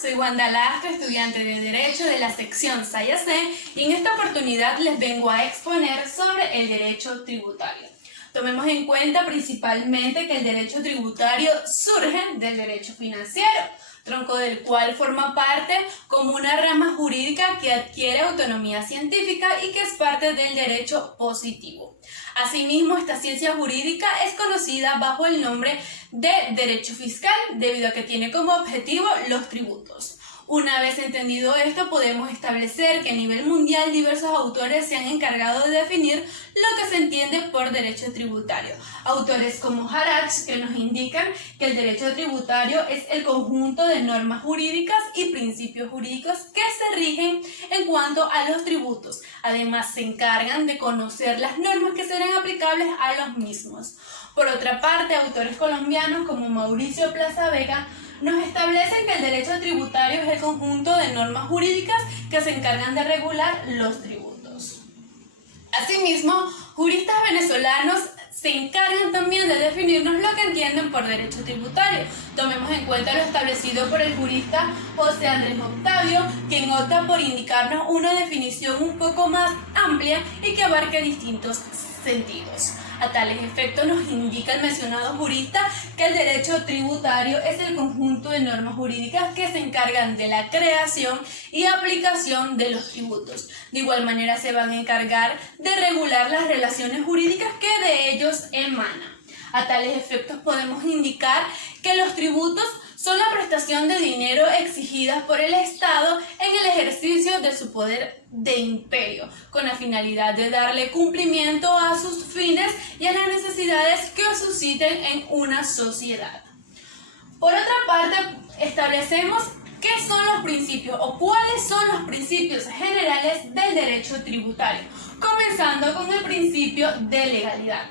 soy Wanda Lastra, estudiante de Derecho de la sección Saya-C, y en esta oportunidad les vengo a exponer sobre el derecho tributario. Tomemos en cuenta principalmente que el derecho tributario surge del derecho financiero, tronco del cual forma parte como una rama jurídica que adquiere autonomía científica y que es parte del derecho positivo. Asimismo, esta ciencia jurídica es conocida bajo el nombre de derecho fiscal, debido a que tiene como objetivo los tributos. Una vez entendido esto, podemos establecer que a nivel mundial diversos autores se han encargado de definir lo que se entiende por derecho tributario. Autores como Harach, que nos indican que el derecho tributario es el conjunto de normas jurídicas y principios jurídicos que se rigen en cuanto a los tributos. Además, se encargan de conocer las normas que serán aplicables a los mismos. Por otra parte, autores colombianos como Mauricio Plaza Vega nos establecen que el derecho tributario es el conjunto de normas jurídicas que se encargan de regular los tributos. Asimismo, juristas venezolanos se encargan también de definirnos lo que entienden por derecho tributario. Tomemos en cuenta lo establecido por el jurista José Andrés Octavio, quien opta por indicarnos una definición un poco más amplia y que abarque distintos sentidos. A tales efectos nos indica el mencionado jurista que el derecho tributario es el conjunto de normas jurídicas que se encargan de la creación y aplicación de los tributos. De igual manera se van a encargar de regular las relaciones jurídicas que de ellos emanan. A tales efectos podemos indicar que los tributos son la prestación de dinero exigidas por el Estado en el ejercicio de su poder de imperio, con la finalidad de darle cumplimiento a sus fines y a las necesidades que susciten en una sociedad. Por otra parte, establecemos qué son los principios o cuáles son los principios generales del derecho tributario, comenzando con el principio de legalidad.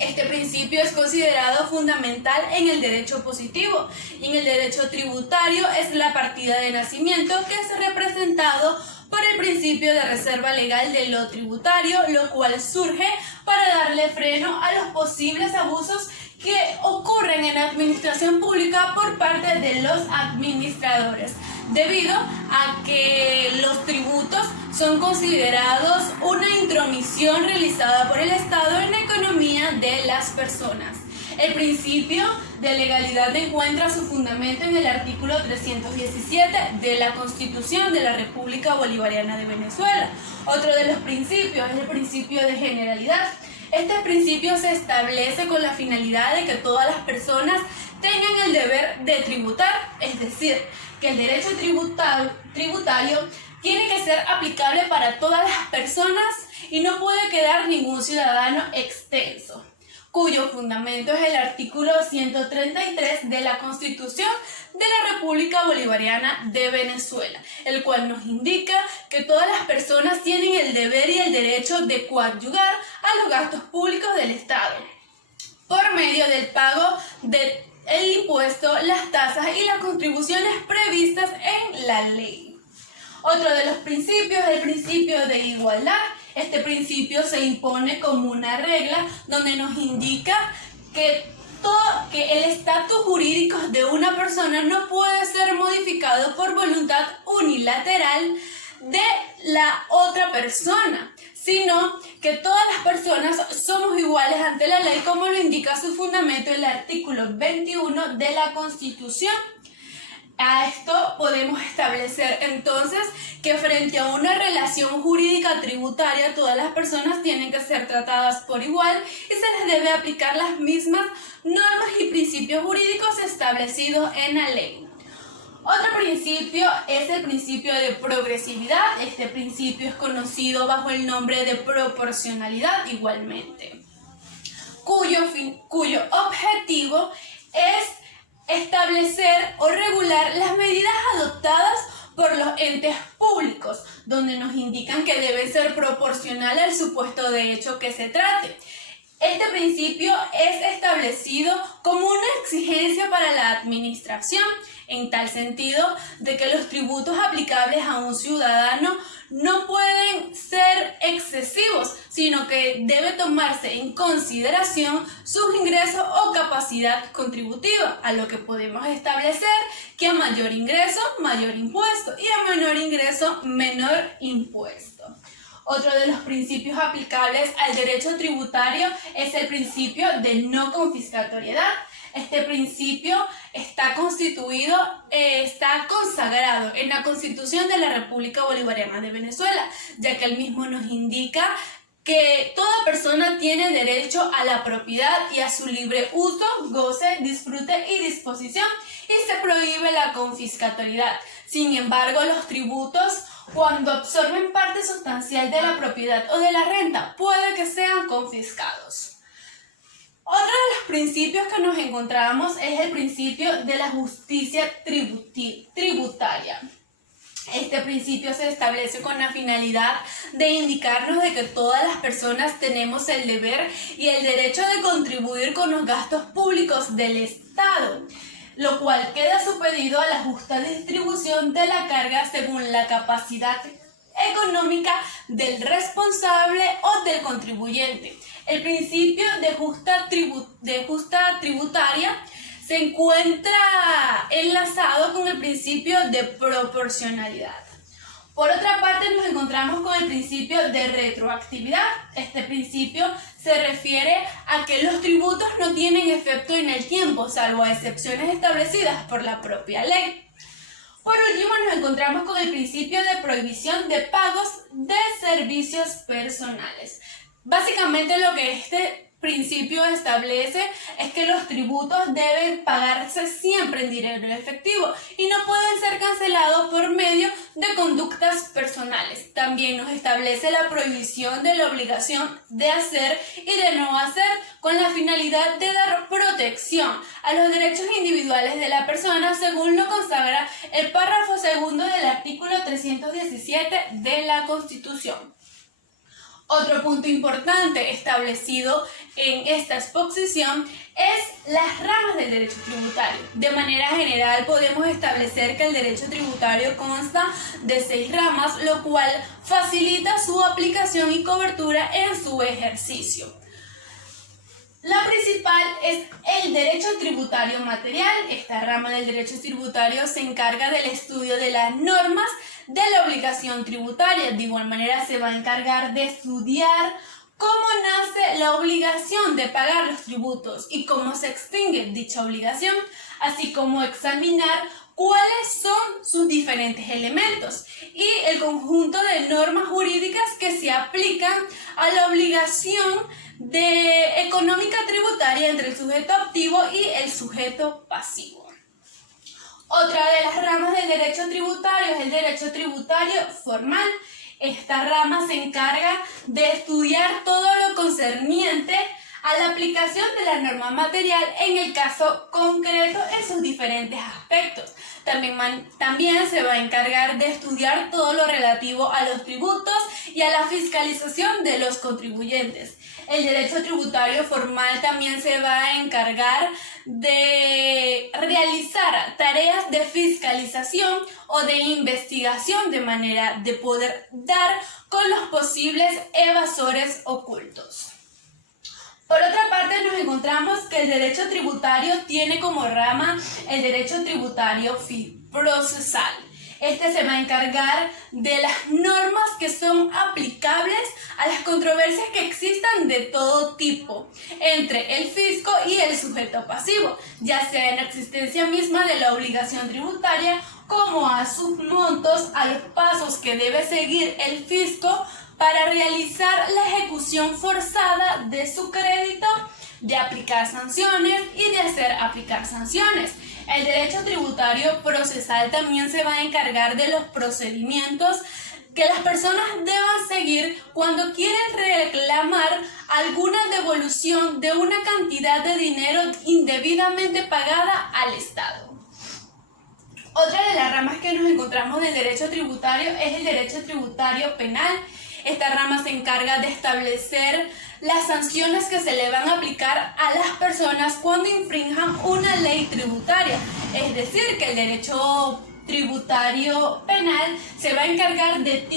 Este principio es considerado fundamental en el derecho positivo y en el derecho tributario es la partida de nacimiento que es representado por el principio de reserva legal de lo tributario, lo cual surge para darle freno a los posibles abusos que ocurren en la administración pública por parte de los administradores, debido a que los tributos son considerados una intromisión realizada por el Estado en la economía de las personas. El principio de legalidad encuentra su fundamento en el artículo 317 de la Constitución de la República Bolivariana de Venezuela. Otro de los principios es el principio de generalidad. Este principio se establece con la finalidad de que todas las personas tengan el deber de tributar, es decir, que el derecho tributario tiene que ser aplicable para todas las personas y no puede quedar ningún ciudadano extenso, cuyo fundamento es el artículo 133 de la Constitución de la República Bolivariana de Venezuela, el cual nos indica que todas las personas tienen el deber y el derecho de coadyuvar a los gastos públicos del Estado por medio del pago del impuesto, las tasas y las contribuciones previstas en la ley. Otro de los principios es el principio de igualdad. Este principio se impone como una regla donde nos indica que el estatus jurídico de una persona no puede ser modificado por voluntad unilateral de la otra persona, sino que todas las personas somos iguales ante la ley, como lo indica su fundamento el artículo 21 de la Constitución. A esto podemos establecer entonces que frente a una relación jurídica tributaria todas las personas tienen que ser tratadas por igual y se les debe aplicar las mismas normas y principios jurídicos establecidos en la ley. Otro principio es el principio de progresividad. Este principio es conocido bajo el nombre de proporcionalidad igualmente, cuyo objetivo es establecer o regular las medidas adoptadas por los entes públicos, donde nos indican que deben ser proporcionales al supuesto de hecho que se trate. Este principio es establecido como una exigencia para la administración en tal sentido de que los tributos aplicables a un ciudadano no pueden ser excesivos, sino que debe tomarse en consideración sus ingresos o capacidad contributiva, a lo que podemos establecer que a mayor ingreso, mayor impuesto, y a menor ingreso, menor impuesto. Otro de los principios aplicables al derecho tributario es el principio de no confiscatoriedad. Este principio está consagrado en la Constitución de la República Bolivariana de Venezuela, ya que el mismo nos indica que toda persona tiene derecho a la propiedad y a su libre uso, goce, disfrute y disposición, y se prohíbe la confiscatoriedad. Sin embargo, los tributos, cuando absorben parte sustancial de la propiedad o de la renta, puede que sean confiscados. Otro de los principios que nos encontramos es el principio de la justicia tributaria. Este principio se establece con la finalidad de indicarnos de que todas las personas tenemos el deber y el derecho de contribuir con los gastos públicos del Estado, lo cual queda supedido a la justa distribución de la carga según la capacidad económica del responsable o del contribuyente. El principio de justa tributaria se encuentra enlazado con el principio de proporcionalidad. Por otra parte, nos encontramos con el principio de retroactividad. Este principio se refiere a que los tributos no tienen efecto en el tiempo, salvo a excepciones establecidas por la propia ley. Por último, nos encontramos con el principio de prohibición de pagos de servicios personales. Básicamente lo que este principio establece es que los tributos deben pagarse siempre en dinero efectivo y no pueden ser cancelados por medio de conductas personales. También nos establece la prohibición de la obligación de hacer y de no hacer con la finalidad de dar protección a los derechos individuales de la persona, según lo consagra el párrafo segundo del artículo 317 de la Constitución. Otro punto importante establecido en esta exposición es las ramas del derecho tributario. De manera general podemos establecer que el derecho tributario consta de 6 ramas, lo cual facilita su aplicación y cobertura en su ejercicio. La principal es el derecho tributario material. Esta rama del derecho tributario se encarga del estudio de las normas de la obligación tributaria. De igual manera se va a encargar de estudiar cómo nace la obligación de pagar los tributos y cómo se extingue dicha obligación, así como examinar cuáles son sus diferentes elementos y el conjunto de normas jurídicas que se aplican a la obligación económica tributaria entre el sujeto activo y el sujeto pasivo. Otra de las ramas del derecho tributario es el derecho tributario formal. Esta rama se encarga de estudiar todo lo concerniente a la aplicación de la norma material en el caso concreto en sus diferentes aspectos. También se va a encargar de estudiar todo lo relativo a los tributos y a la fiscalización de los contribuyentes. El derecho tributario formal también se va a encargar de realizar tareas de fiscalización o de investigación de manera de poder dar con los posibles evasores ocultos. Por otra parte, nos encontramos que el derecho tributario tiene como rama el derecho tributario procesal. Este se va a encargar de las normas que son aplicables a las controversias que existan de todo tipo entre el fisco y el sujeto pasivo, ya sea en la existencia misma de la obligación tributaria como a sus montos, a los pasos que debe seguir el fisco para realizar la ejecución forzada de su crédito, de aplicar sanciones y de hacer aplicar sanciones. El derecho tributario procesal también se va a encargar de los procedimientos que las personas deban seguir cuando quieren reclamar alguna devolución de una cantidad de dinero indebidamente pagada al Estado. Otra de las ramas que nos encontramos del derecho tributario es el derecho tributario penal. Esta rama se encarga de establecer las sanciones que se le van a aplicar a las personas cuando infrinjan una ley tributaria. Es decir, que el derecho tributario penal se va a encargar de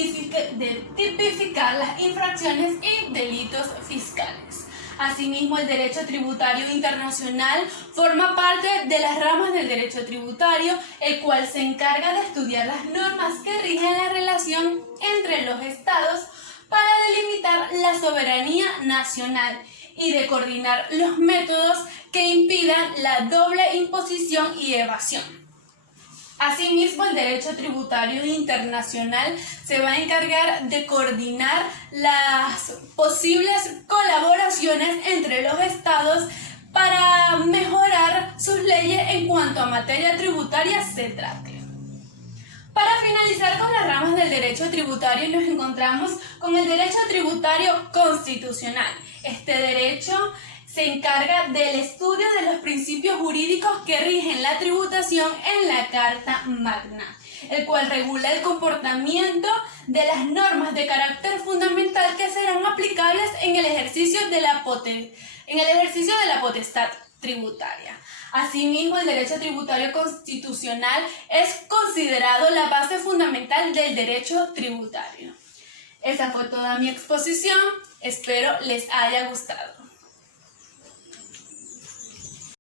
tipificar las infracciones y delitos fiscales. Asimismo, el derecho tributario internacional forma parte de las ramas del derecho tributario, el cual se encarga de estudiar las normas que rigen la relación entre los estados para delimitar la soberanía nacional y de coordinar los métodos que impidan la doble imposición y evasión. Asimismo, el derecho tributario internacional se va a encargar de coordinar las posibles colaboraciones entre los estados para mejorar sus leyes en cuanto a materia tributaria se trate. Para finalizar con las ramas del derecho tributario, nos encontramos con el derecho tributario constitucional. Este derecho se encarga del estudio de los principios jurídicos que rigen la tributación en la Carta Magna, el cual regula el comportamiento de las normas de carácter fundamental que serán aplicables en el ejercicio de la potestad tributaria. Asimismo, el derecho tributario constitucional es considerado la base fundamental del derecho tributario. Esa fue toda mi exposición, espero les haya gustado.